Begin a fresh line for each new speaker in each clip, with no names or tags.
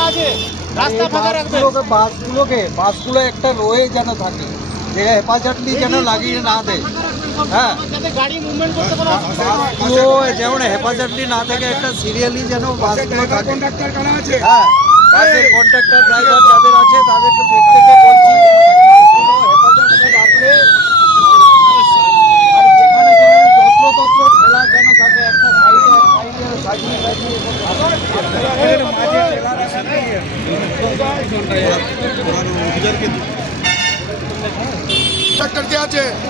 আছে? রাস্তা ফাঁকা রাখবেন
বাসগুলোকে বাসগুলো একটা রয়ে যেন থাকে যে হেফাজতলি যেন লাগিয়ে না দেয়। হ্যাঁ। বাসগুলো যেমন হেফাজতলি না থাকে একটা সিরিয়ালি যেন বাসগুলো থাকে।
আছে?
হ্যাঁ বাসের কন্ট্রাক্টর ড্রাইভার যাদের আছে তাদেরকে প্রত্যেকে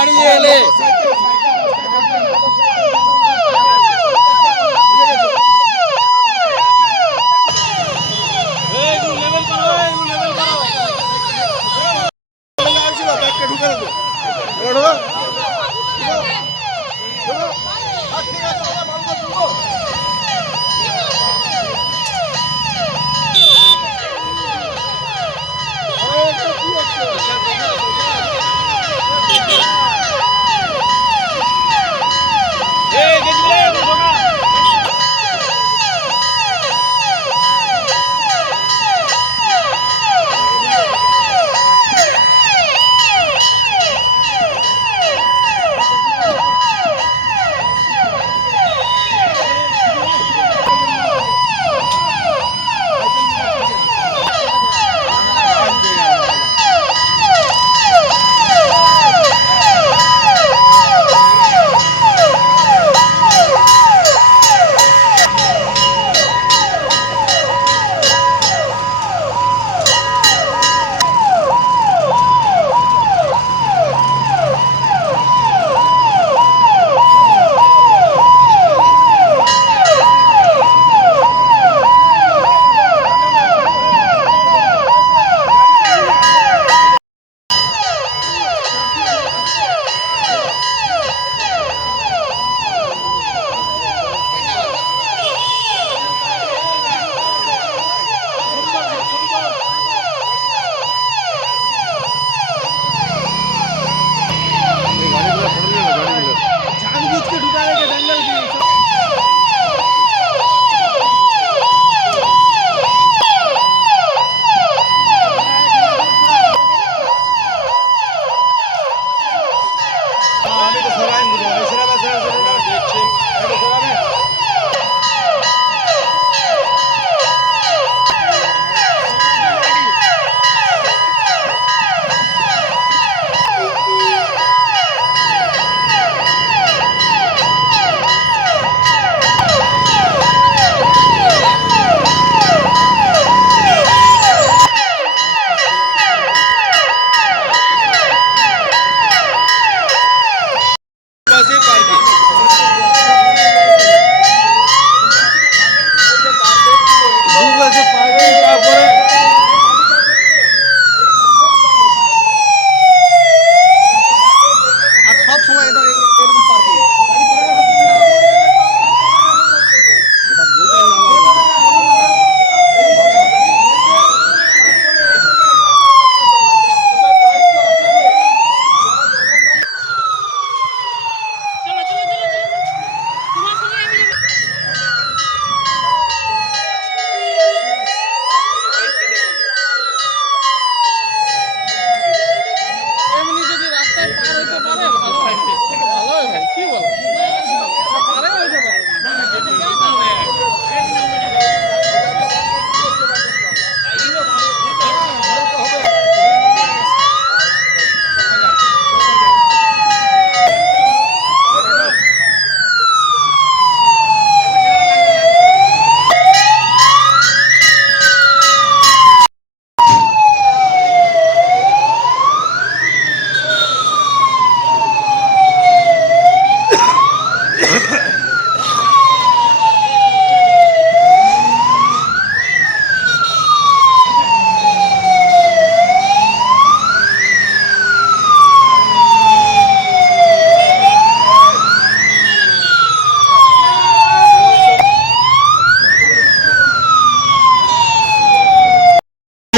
i don't know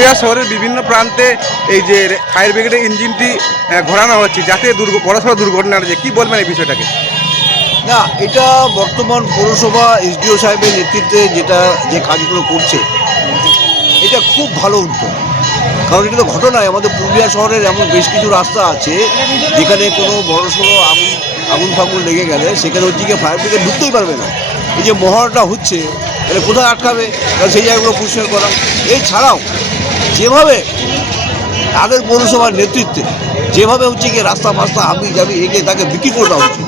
পুরুলিয়া শহরের বিভিন্ন প্রান্তে এই যে ফায়ার ব্রিগেডের ইঞ্জিনটি ঘোরানো হচ্ছে, যাতে দুর্ঘ বড়সড় দুর্ঘটনা যে কি বলবেন এই বিষয়টাকে?
না, এটা বর্তমান পৌরসভা এসডিও সাহেবের নেতৃত্বে যেটা, যে কাজগুলো করছে, এটা খুব ভালো উদ্যোগ। কারণ এটা তো ঘটনায়, আমাদের পুরুলিয়া শহরের এমন বেশ কিছু রাস্তা আছে, যেখানে কোনো বড় সড়ো আগুন আগুন ফাগুন লেগে গেলে সেখানে হচ্ছে গিয়ে ফায়ার ব্রিগেড ঢুকতেই পারবে না। এই যে মহড়াটা হচ্ছে তাহলে কোথায় আটকাবে? সেই জায়গাগুলো পরিষ্কার করা। এছাড়াও যেভাবে আগের পৌরসভার নেতৃত্বে যেভাবে হচ্ছে গিয়ে রাস্তা ফাস্তা হাবি যাবি এগিয়ে তাকে বিক্রি করে দেওয়া উচিত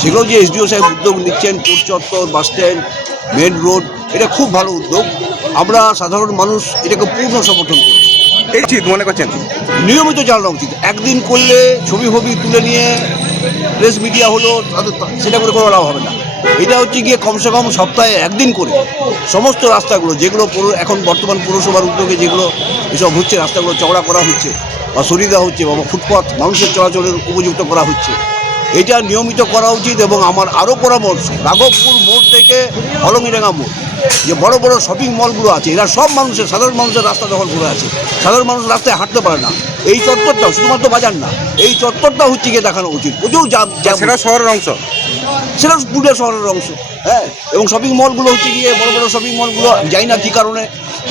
সেগুলো যে এসডিও সাহেব উদ্যোগ নিচ্ছেন কোর্ট চত্বর বাস স্ট্যান্ড মেন রোড এটা খুব ভালো উদ্যোগ। আমরা সাধারণ মানুষ এটাকে পূর্ণ সমর্থন করি।
এই উচিত মনে করছেন?
নিয়মিত চালানো উচিত। একদিন করলে ছবি ফবি তুলে নিয়ে প্রেস মিডিয়া হলো সেটা করে কোনো লাভ হবে না। এটা হচ্ছে গিয়ে কমসে কম সপ্তাহে একদিন করে। সমস্ত রাস্তাগুলো, যেগুলো এখন বর্তমান পৌরসভার উদ্যোগে যেগুলো এসব হচ্ছে, রাস্তাগুলো চওড়া করা হচ্ছে, বা সরিয়ে দেওয়া হচ্ছে, বা ফুটপাথ, মানুষের চলাচলের উপযুক্ত করা হচ্ছে। এটা নিয়মিত করা উচিত এবং আমার আরও পরামর্শ, রাঘবপুর মোড় থেকে অলঙ্গিডাঙ্গা মোড়, যে বড় বড় শপিং মলগুলো আছে, এরা সব মানুষের, সাধারণ মানুষের রাস্তা দখল করে আছে। সাধারণ মানুষ রাস্তায় হাঁটতে পারে না। এই চত্বরটা শুধুমাত্র বাজার না, এই চত্বরটা হচ্ছে গিয়ে দেখানো উচিত। প্রচুর জ্যাম
সেটা শহরের অংশ।
সেটা পুরুলিয়া শহরের অংশ হ্যাঁ? এবং শপিং মলগুলো হচ্ছে গিয়ে বড় বড় শপিং মলগুলো যাই না কী কারণে,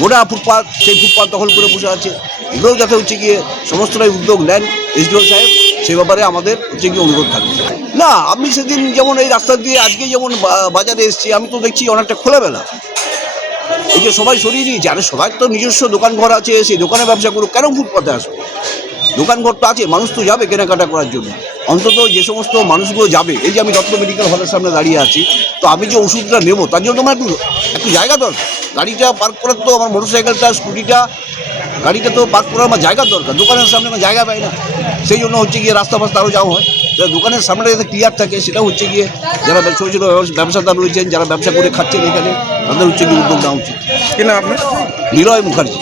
গোটা ফুটপাথ সেই ফুটপাথ দখল করে বসে আছে। এগুলোও যাতে হচ্ছে গিয়ে সমস্তটাই উদ্যোগ নেন এসডিও সাহেব সে ব্যাপারে আমাদের হচ্ছে গিয়ে অনুরোধ থাকবে। না আমি সেদিন যেমন এই রাস্তা দিয়ে আজকে যেমন বাজারে এসেছি, আমি তো দেখছি অনেকটা খোলাবেলা এই যে সবাই সরিয়ে নিয়েছে, আরে সবার তো নিজস্ব দোকান ঘর আছে, সেই দোকানে ব্যবসা করুক, কেন ফুটপাতে আসবে? দোকান ঘর তো আছে, মানুষ তো যাবে কেনাকাটা করার জন্য। অন্তত যে সমস্ত মানুষগুলো যাবে এই যে আমি দত্ত মেডিকেল হলের সামনে দাঁড়িয়ে আছি তো আমি যে ওষুধটা নেব তার জন্য আমার একটু একটু জায়গা দরকার। গাড়িটা পার্ক করার তো আমার মোটর সাইকেলটা স্কুটিটা গাড়িটা তো পার্ক করার আমার জায়গা দরকার। দোকানের সামনে আমার জায়গা পাই না। সেই জন্য হচ্ছে গিয়ে রাস্তা ফাস্তা আরও যাওয়া হয়। যাতে দোকানের সামনে যাতে ক্লিয়ার থাকে সেটা হচ্ছে গিয়ে যারা ছোটো ছোটো ব্যবসাদার রয়েছেন যারা ব্যবসা করে খাচ্ছেন এখানে তাদের হচ্ছে গিয়ে উদ্যোগ নেওয়া উচিত।
কি না আপনার?
নিলয় মুখার্জি।